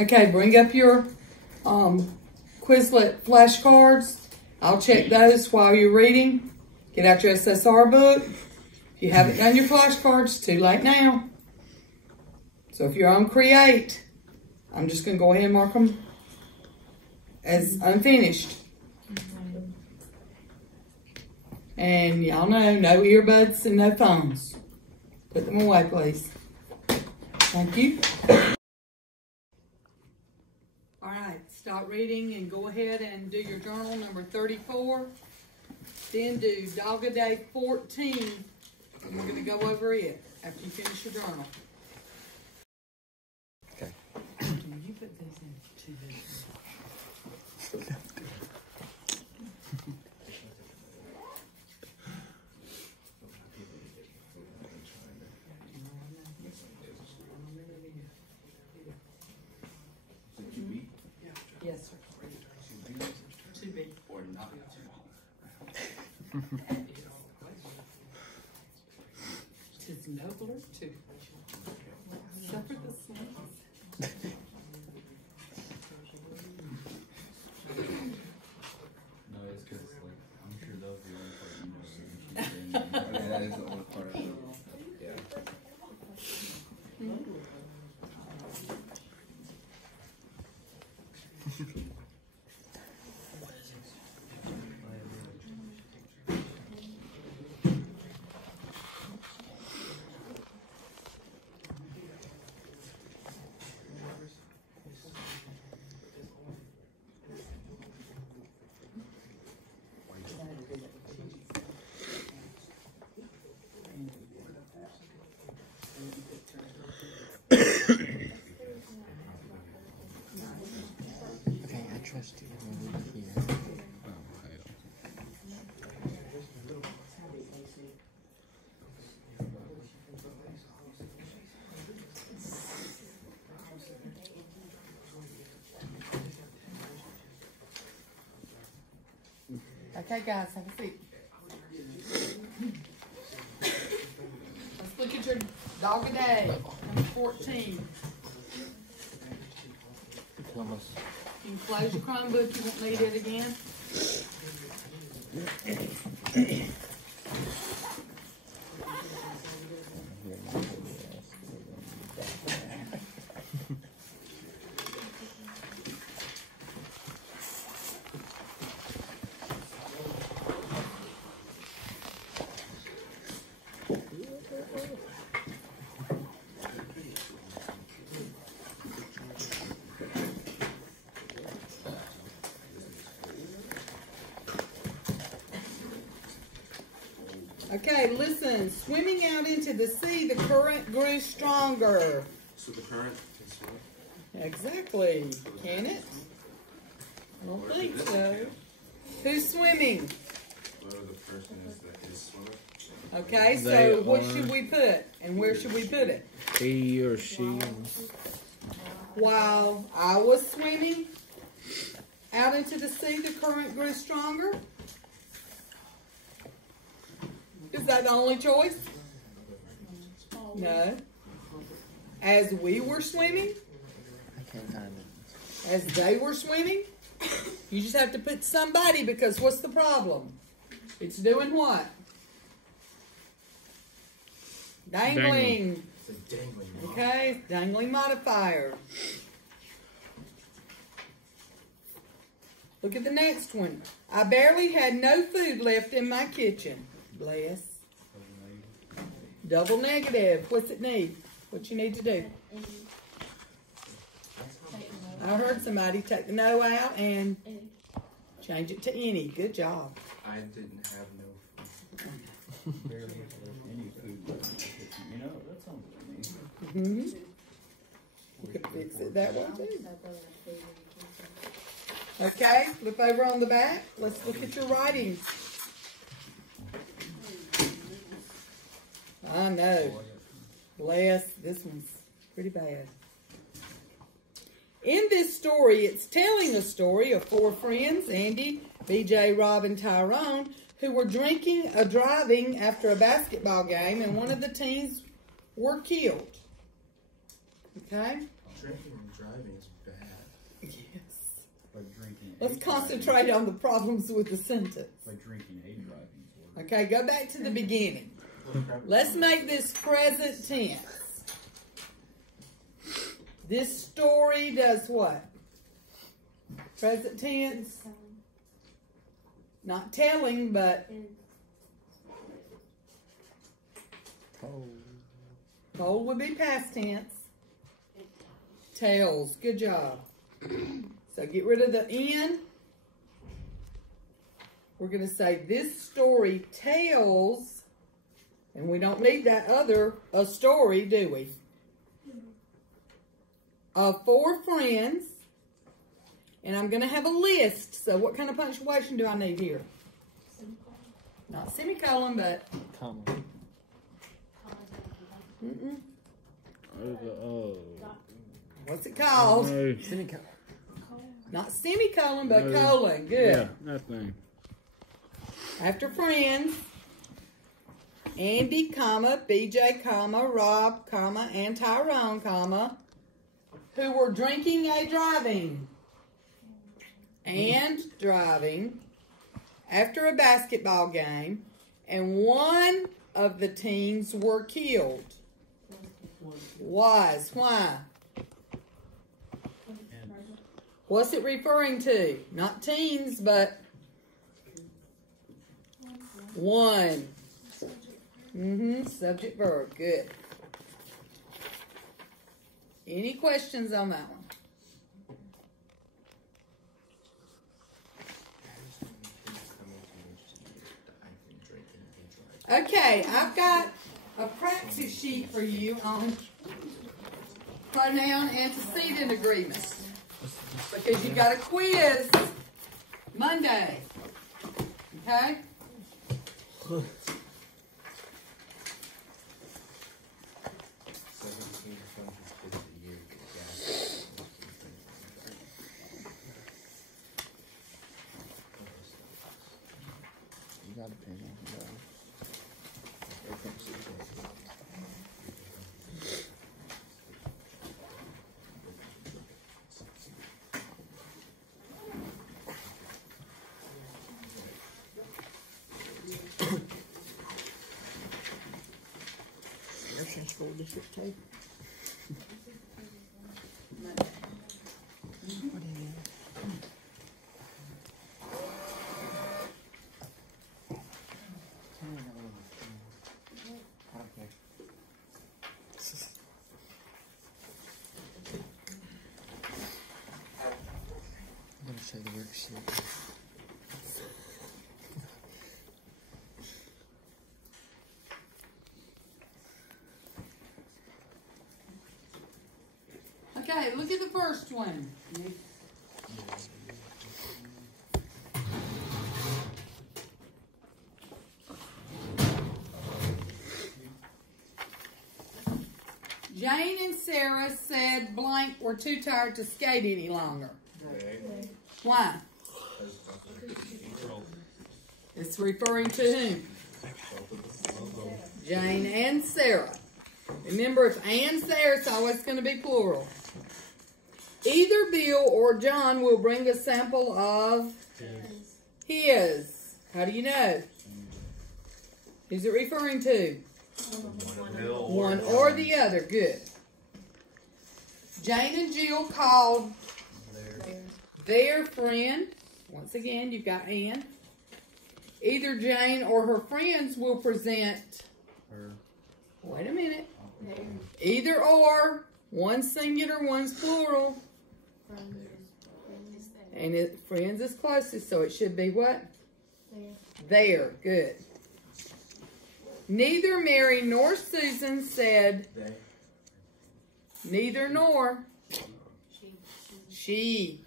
Okay, bring up your Quizlet flashcards. I'll check those while you're reading. Get out your SSR book. If you haven't done your flashcards, too late now. So if you're on Create, I'm just going to go ahead and mark them as unfinished. And y'all know, no earbuds and no phones. Put them away, please. Thank you. All right, stop reading and go ahead and do your journal number 34. Then do Dog a Day 14. And we're going to go over it after you finish your journal. Okay. You put these in two. Yes, sir. 2B. Or not. Tis nobler to suffer the snakes. No, it's because like I'm sure that was the only part you know. Yeah, that is the only part of it. Yeah. Okay, I trust you. Here. Okay, guys, have a seat. Let's look at your Dog a Day, number 14. You can close your Chromebook, you won't need it again. Okay, listen. Swimming out into the sea, the current grew stronger. So the current can swim? Exactly. Can it? I don't think so. Who's swimming? Whatever the person is that is swimming. Okay, so what should we put? And where should we put it? He or she. While I was swimming out into the sea, the current grew stronger. Is that the only choice? No. As we were swimming? I can't find it. As they were swimming? You just have to put somebody, because what's the problem? It's doing what? Dangling. It's a dangling rod. Okay, dangling modifier. Look at the next one. I barely had no food left in my kitchen. Bless. Double negative. What's it need? What you need to do? I heard somebody take the no out and change it to any. Good job. I didn't have no food. Barely have any food left in the kitchen. You know, that sounds amazing. You could fix it that way too. Okay, flip over on the back. Let's look at your writing. I know. Bless, this one's pretty bad. In this story, it's telling a story of four friends, Andy, BJ, Rob, and Tyrone, who were drinking or driving after a basketball game, and one of the teens were killed. Okay? Drinking and driving? driving is bad. Yes. Like drinking. Let's a concentrate on the problems with the sentence. Driving, like drinking a driving order. Okay, go back to the beginning. Let's make this present tense. This story does what? Present tense. Not telling, but Told. told would be past tense. Tells. Good job. So get rid of the N. We're going to say this story tells, and we don't need that other, a story, do we? Of 4 friends. And I'm going to have a list. So what kind of punctuation do I need here? Not semicolon, but... Comma. Mm-mm. Oh. What's it called? No. Semicolon. Not semicolon, but No. colon. Good. Yeah, that thing. After friends, Andy, comma, BJ, comma, Rob, comma, and Tyrone, comma, who were drinking and driving after a basketball game, and one of the teens were killed. Was. Why? What's it referring to? Not teens, but one. Subject verb. Good. Any questions on that one? Okay, I've got a practice sheet for you on pronoun antecedent agreement. Because you got a quiz Monday. Okay? You got a pen on the bottom. School district tape. What is it? Okay. I'm gonna say the worksheet. Okay, look at the first one. Jane and Sarah said blank were too tired to skate any longer. Why? It's referring to whom? Jane and Sarah. Remember, if and there, it's always going to be plural. Either Bill or John will bring a sample of his. How do you know? Who's it referring to? One or the other. Good. Jane and Jill called their friend. Once again, you've got and. Either Jane or her friends will present Her. Wait a minute. Either or. One's singular, one's plural. And friends is closest, so it should be what? There. Good. Neither Mary nor Susan said neither nor. She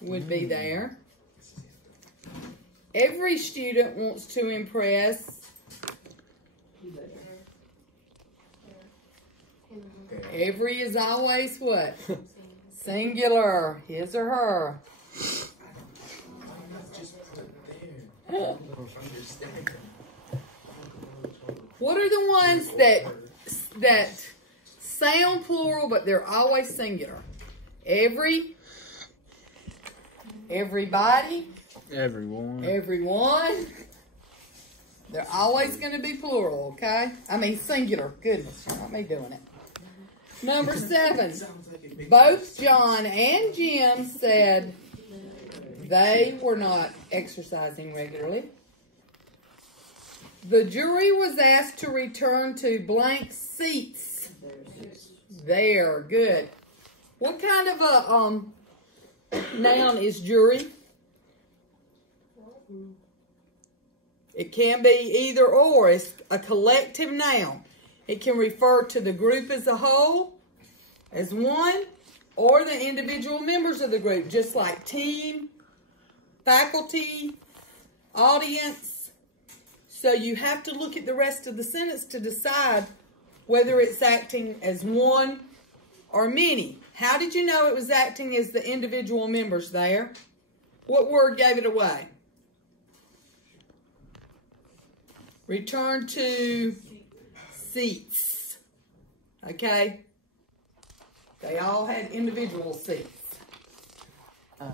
would be there. Every student wants to impress. Every is always what? Singular. His or her. What are the ones that sound plural but they're always singular? everybody, Everyone. everyone. They're always going to be plural, okay? I mean singular. Goodness, not me doing it. Number 7. Both John and Jim said they were not exercising regularly. The jury was asked to return to blank seats. There, good. What kind of a noun is jury? It can be either or. It's a collective noun. It can refer to the group as a whole, as one, or the individual members of the group, just like team, faculty, audience. So you have to look at the rest of the sentence to decide whether it's acting as one or many. How did you know it was acting as the individual members there? What word gave it away? Return to seats. Okay? They all had individual seats.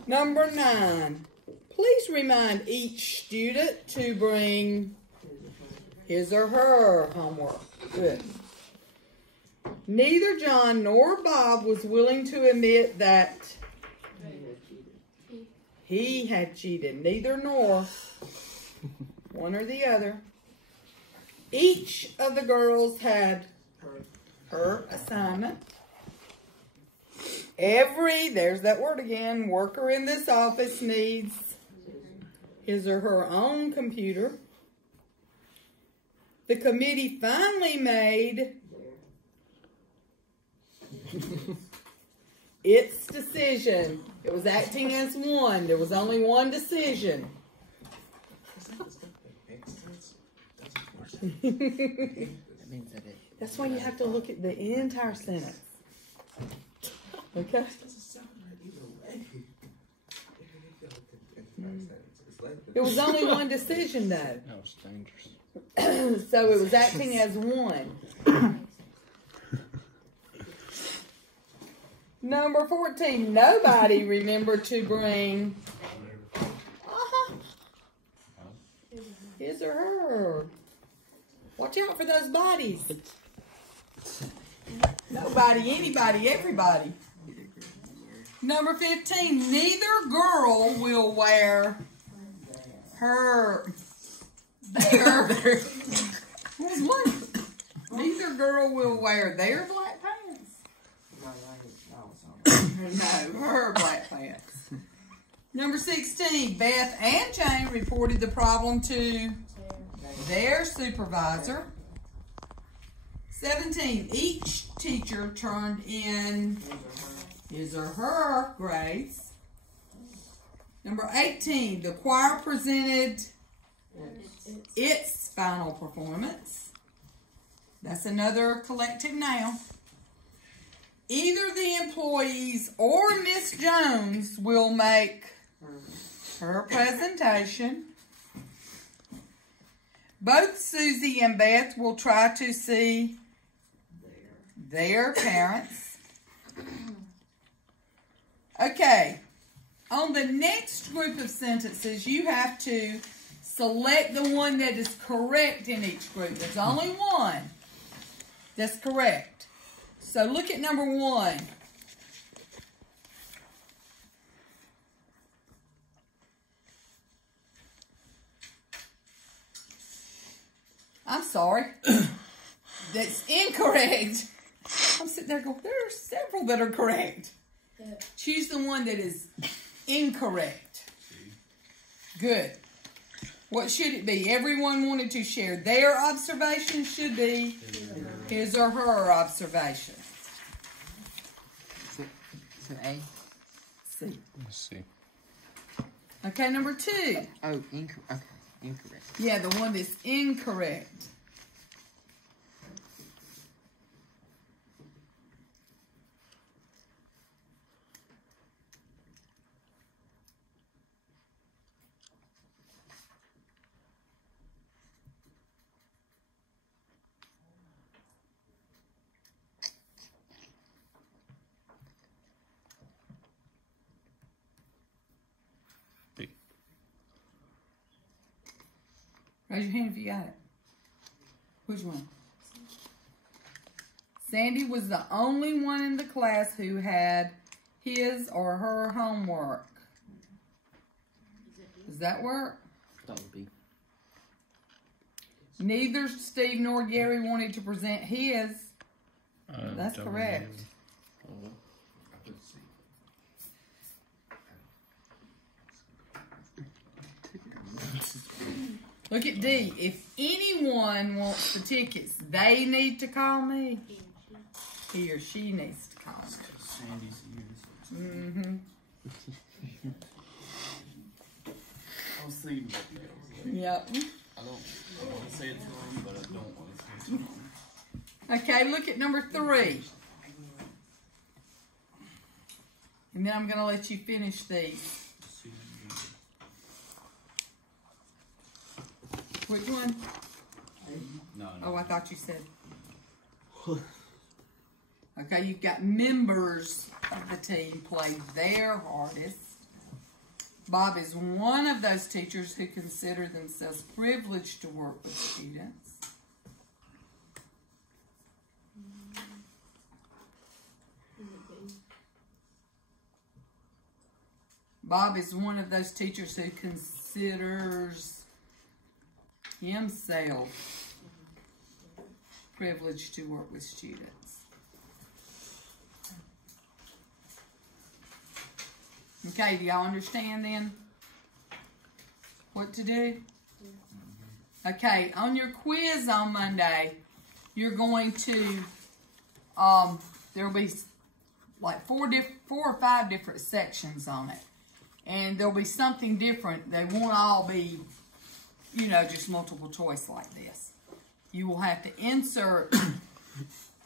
Number 9. Please remind each student to bring his or her homework. Good. Neither John nor Bob was willing to admit that he had cheated. Neither nor. One or the other. Each of the girls had her assignment. There's that word again, worker in this office needs his or her own computer. The committee finally made its decision. It was acting as one. There was only one decision. That means that it. That's why you have to look at the entire sentence. Okay? It was only one decision, though. That was dangerous. So it was acting as one. Number 14. Nobody remembered to bring his or her. Watch out for those bodies. Nobody, anybody, everybody. Number 15. Neither girl will wear their Neither girl will wear their black pants. No, her black pants. Number 16. Beth and Jane reported the problem to their supervisor. 17. Each teacher turned in his or her grades. Number 18. The choir presented its final performance. That's another collective noun. Either the employees or Miss Jones will make her presentation. Both Susie and Beth will try to see their parents. Okay. On the next group of sentences, you have to select the one that is correct in each group. There's only one that's correct. So look at number 1. I'm sorry. That's incorrect. I'm sitting there going, there are several that are correct. Choose the one that is incorrect. Good. What should it be? Everyone wanted to share their observation. Should be his or her observation. Is it A? C. Let's see. Okay, number 2. Oh, incorrect. Okay, incorrect. Yeah, the one that's incorrect. Raise your hand if you got it. Which one? Sandy was the only one in the class who had his or her homework. Does that work? That would be. Neither Steve nor Gary wanted to present his. That's correct. I put C. Look at D. If anyone wants the tickets, they need to call me. He or she needs to call me. Sandy's ears. Mm-hmm. I was thinking about that. Yep. I don't want to say it to him, but I don't want to say it to him. Okay, look at number 3. And then I'm going to let you finish these. Which one? No. Oh, I thought you said. Okay, you've got members of the team play their hardest. Bob is one of those teachers who consider themselves privileged to work with students. Bob is one of those teachers who considers himself privileged to work with students. Okay, do y'all understand then what to do? Okay, on your quiz on Monday, you're going to, there'll be like four or five different sections on it. And there'll be something different. They won't all be, you know, just multiple choice like this. You will have to insert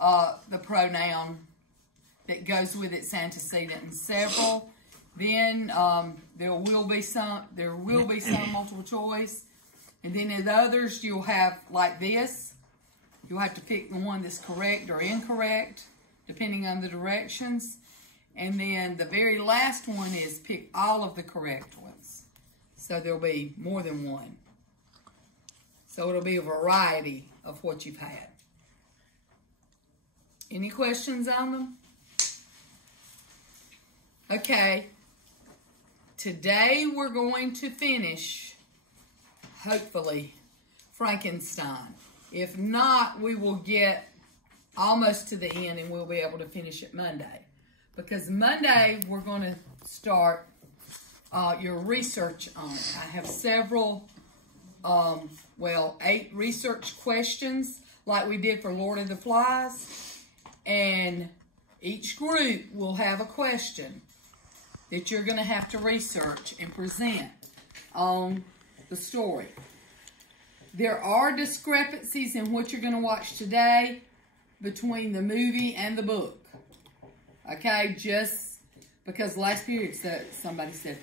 the pronoun that goes with its antecedent in several. Then there will be some multiple choice. And then in the others, you'll have like this. You'll have to pick the one that's correct or incorrect, depending on the directions. And then the very last one is pick all of the correct ones. So there'll be more than one. So it'll be a variety of what you've had. Any questions on them? Okay. Today we're going to finish, hopefully, Frankenstein. If not, we will get almost to the end and we'll be able to finish it Monday. Because Monday, we're going to start your research on it. I have several, 8 research questions like we did for Lord of the Flies. And each group will have a question that you're going to have to research and present on the story. There are discrepancies in what you're going to watch today between the movie and the book. Okay, just because last period somebody said,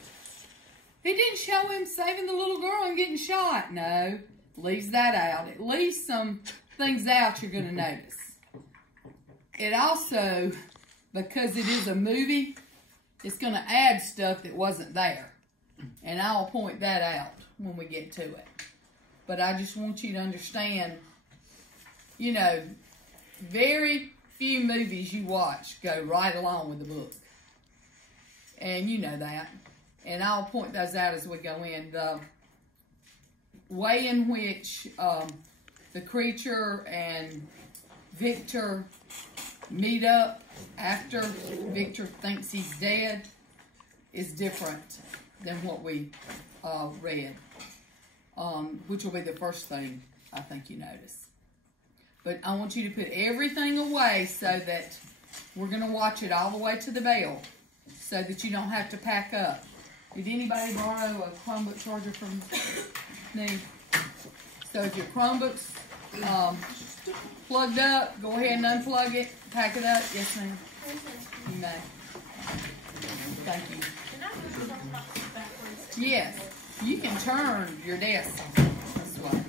he didn't show him saving the little girl and getting shot. No, leaves that out. It leaves some things out you're going to notice. It also, because it is a movie, it's going to add stuff that wasn't there. And I'll point that out when we get to it. But I just want you to understand, you know, very few movies you watch go right along with the book. And you know that. And I'll point those out as we go in. The way in which the creature and Victor meet up after Victor thinks he's dead is different than what we read. Which will be the first thing I think you notice. But I want you to put everything away so that we're going to watch it all the way to the bell so that you don't have to pack up. Did anybody borrow a Chromebook charger from me? So if your Chromebook's plugged up, go ahead and unplug it, pack it up. Yes, ma'am. You may. Thank you. Yes, you can turn your desk this way.